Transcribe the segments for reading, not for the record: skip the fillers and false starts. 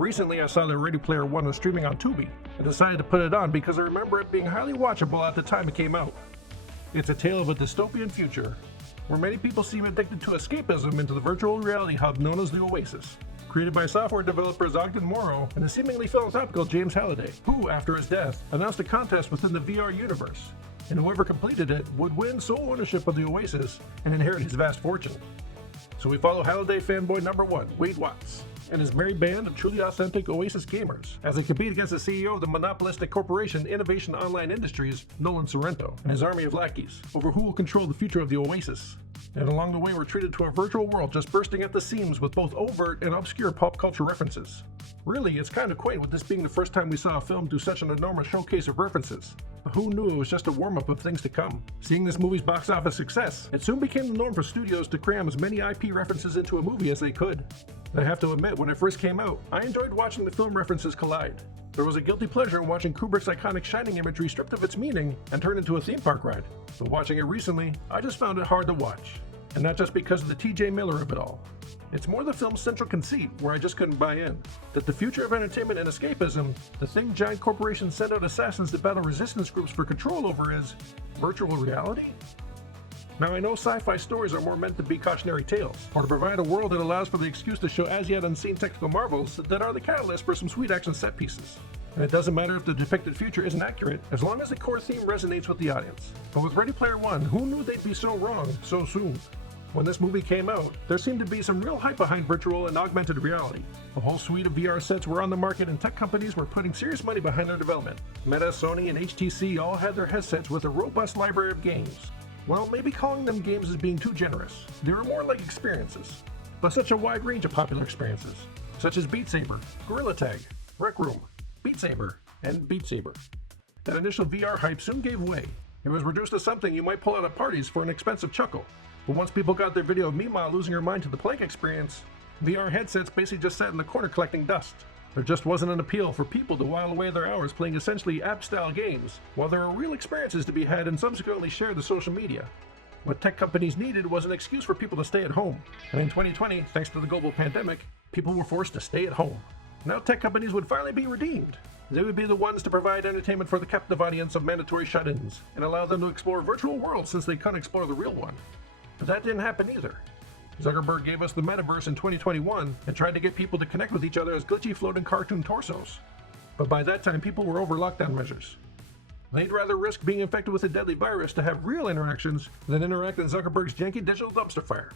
Recently, I saw that Ready Player One was streaming on Tubi, and decided to put it on because I remember it being highly watchable at the time it came out. It's a tale of a dystopian future, where many people seem addicted to escapism into the virtual reality hub known as the Oasis. Created by software developers Ogden Morrow and the seemingly philosophical James Halliday, who, after his death, announced a contest within the VR universe, and whoever completed it would win sole ownership of the Oasis and inherit his vast fortune. So we follow Halliday fanboy number one, Wade Watts, and his merry band of truly authentic Oasis gamers as they compete against the CEO of the monopolistic corporation Innovation Online Industries, Nolan Sorrento, and his army of lackeys, over who will control the future of the Oasis. And along the way, we're treated to a virtual world just bursting at the seams with both overt and obscure pop culture references. Really, it's kind of quaint with this being the first time we saw a film do such an enormous showcase of references. But who knew it was just a warm-up of things to come? Seeing this movie's box office success, it soon became the norm for studios to cram as many IP references into a movie as they could. And I have to admit, when it first came out, I enjoyed watching the film references collide. There was a guilty pleasure in watching Kubrick's iconic Shining imagery stripped of its meaning and turned into a theme park ride. But watching it recently, I just found it hard to watch. And not just because of the T.J. Miller of it all. It's more the film's central conceit where I just couldn't buy in. That the future of entertainment and escapism, the thing giant corporations send out assassins to battle resistance groups for control over, is virtual reality? Now, I know sci-fi stories are more meant to be cautionary tales, or to provide a world that allows for the excuse to show as yet unseen technical marvels that are the catalyst for some sweet action set pieces. And it doesn't matter if the depicted future isn't accurate, as long as the core theme resonates with the audience. But with Ready Player One, who knew they'd be so wrong so soon? When this movie came out, there seemed to be some real hype behind virtual and augmented reality. A whole suite of VR sets were on the market and tech companies were putting serious money behind their development. Meta, Sony, and HTC all had their headsets with a robust library of games. Well, maybe calling them games is being too generous. They were more like experiences, but such a wide range of popular experiences, such as Beat Saber, Gorilla Tag, Rec Room, Beat Saber, and Beat Saber. That initial VR hype soon gave way. It was reduced to something you might pull out at parties for an expensive chuckle. But once people got their video of Mima losing her mind to the plague experience, VR headsets basically just sat in the corner collecting dust. There just wasn't an appeal for people to while away their hours playing essentially app-style games, while there are real experiences to be had and subsequently shared to social media. What tech companies needed was an excuse for people to stay at home. And in 2020, thanks to the global pandemic, people were forced to stay at home. Now tech companies would finally be redeemed. They would be the ones to provide entertainment for the captive audience of mandatory shut-ins and allow them to explore virtual worlds since they couldn't explore the real one. But that didn't happen either. Zuckerberg gave us the metaverse in 2021 and tried to get people to connect with each other as glitchy floating cartoon torsos. But by that time, people were over lockdown measures. They'd rather risk being infected with a deadly virus to have real interactions than interact in Zuckerberg's janky digital dumpster fire.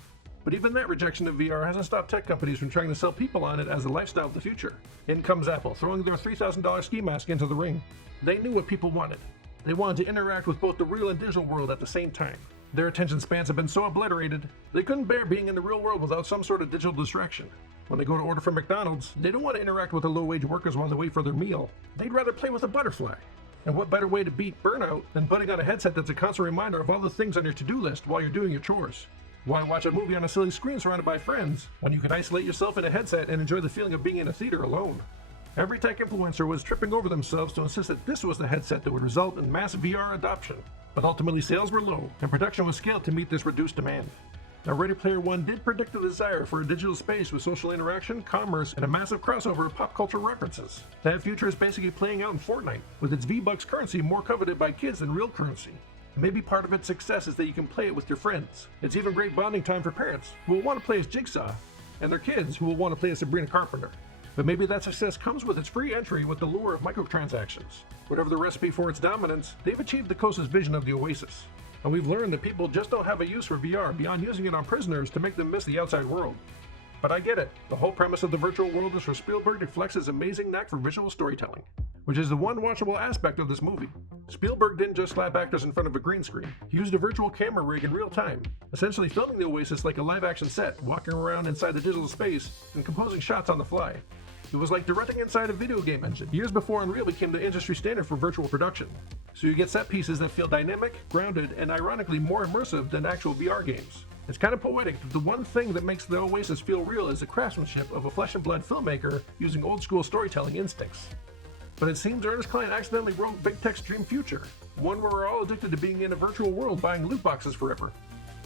But even that rejection of VR hasn't stopped tech companies from trying to sell people on it as the lifestyle of the future. In comes Apple, throwing their $3,000 ski mask into the ring. They knew what people wanted. They wanted to interact with both the real and digital world at the same time. Their attention spans have been so obliterated, they couldn't bear being in the real world without some sort of digital distraction. When they go to order from McDonald's, they don't want to interact with the low-wage workers while they wait for their meal. They'd rather play with a butterfly. And what better way to beat burnout than putting on a headset that's a constant reminder of all the things on your to-do list while you're doing your chores? Why watch a movie on a silly screen surrounded by friends when you can isolate yourself in a headset and enjoy the feeling of being in a theater alone? Every tech influencer was tripping over themselves to insist that this was the headset that would result in mass VR adoption. But ultimately sales were low, and production was scaled to meet this reduced demand. Now Ready Player One did predict the desire for a digital space with social interaction, commerce, and a massive crossover of pop culture references. That future is basically playing out in Fortnite, with its V-Bucks currency more coveted by kids than real currency. Maybe part of its success is that you can play it with your friends. It's even great bonding time for parents who will want to play as Jigsaw, and their kids who will want to play as Sabrina Carpenter. But maybe that success comes with its free entry with the lure of microtransactions. Whatever the recipe for its dominance, they've achieved the closest vision of the Oasis. And we've learned that people just don't have a use for VR beyond using it on prisoners to make them miss the outside world. But I get it. The whole premise of the virtual world is for Spielberg to flex his amazing knack for visual storytelling, which is the one watchable aspect of this movie. Spielberg didn't just slap actors in front of a green screen. He used a virtual camera rig in real time, essentially filming the Oasis like a live-action set, walking around inside the digital space and composing shots on the fly. It was like directing inside a video game engine, years before Unreal became the industry standard for virtual production. So you get set pieces that feel dynamic, grounded, and ironically more immersive than actual VR games. It's kind of poetic that the one thing that makes the Oasis feel real is the craftsmanship of a flesh and blood filmmaker using old school storytelling instincts. But it seems Ernest Cline accidentally wrote Big Tech's dream future, one where we're all addicted to being in a virtual world buying loot boxes forever.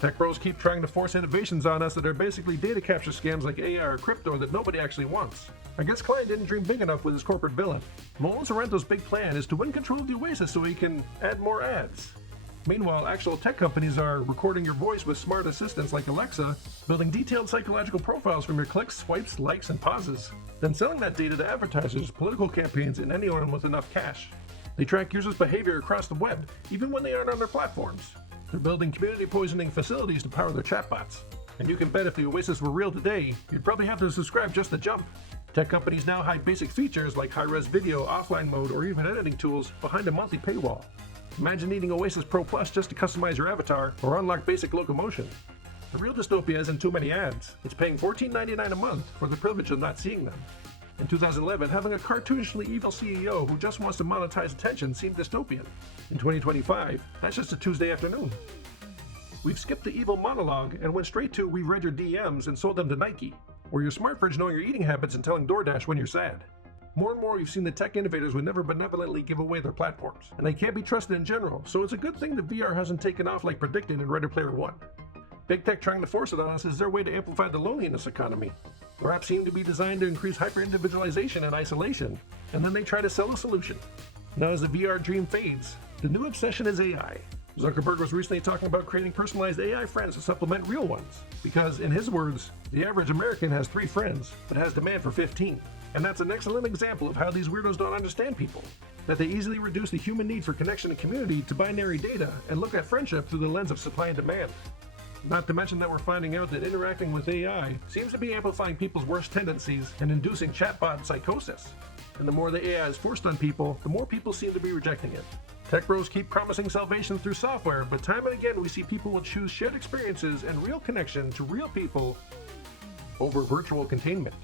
Tech bros keep trying to force innovations on us that are basically data capture scams like AI or crypto that nobody actually wants. I guess Klein didn't dream big enough with his corporate villain. Mullen Sorrento's big plan is to win control of the Oasis so he can add more ads. Meanwhile, actual tech companies are recording your voice with smart assistants like Alexa, building detailed psychological profiles from your clicks, swipes, likes, and pauses, then selling that data to advertisers, political campaigns, and anyone with enough cash. They track users' behavior across the web, even when they aren't on their platforms. They're building community poisoning facilities to power their chatbots. And you can bet if the Oasis were real today, you'd probably have to subscribe just to jump. Tech companies now hide basic features like high-res video, offline mode, or even editing tools behind a monthly paywall. Imagine needing Oasis Pro Plus just to customize your avatar or unlock basic locomotion. The real dystopia isn't too many ads. It's paying $14.99 a month for the privilege of not seeing them. In 2011, having a cartoonishly evil CEO who just wants to monetize attention seemed dystopian. In 2025, that's just a Tuesday afternoon. We've skipped the evil monologue and went straight to "we've read your DMs and sold them to Nike," or your smart fridge knowing your eating habits and telling DoorDash when you're sad. More and more we've seen the tech innovators would never benevolently give away their platforms, and they can't be trusted in general, so it's a good thing that VR hasn't taken off like predicted in Ready Player One. Big tech trying to force it on us is their way to amplify the loneliness economy. Their apps seem to be designed to increase hyper-individualization and isolation, and then they try to sell a solution. Now as the VR dream fades, the new obsession is AI. Zuckerberg was recently talking about creating personalized AI friends to supplement real ones, because, in his words, the average American has 3 friends, but has demand for 15. And that's an excellent example of how these weirdos don't understand people. That they easily reduce the human need for connection and community to binary data and look at friendship through the lens of supply and demand. Not to mention that we're finding out that interacting with AI seems to be amplifying people's worst tendencies and inducing chatbot psychosis. And the more the AI is forced on people, the more people seem to be rejecting it. Tech bros keep promising salvation through software, but time and again we see people will choose shared experiences and real connection to real people over virtual containment.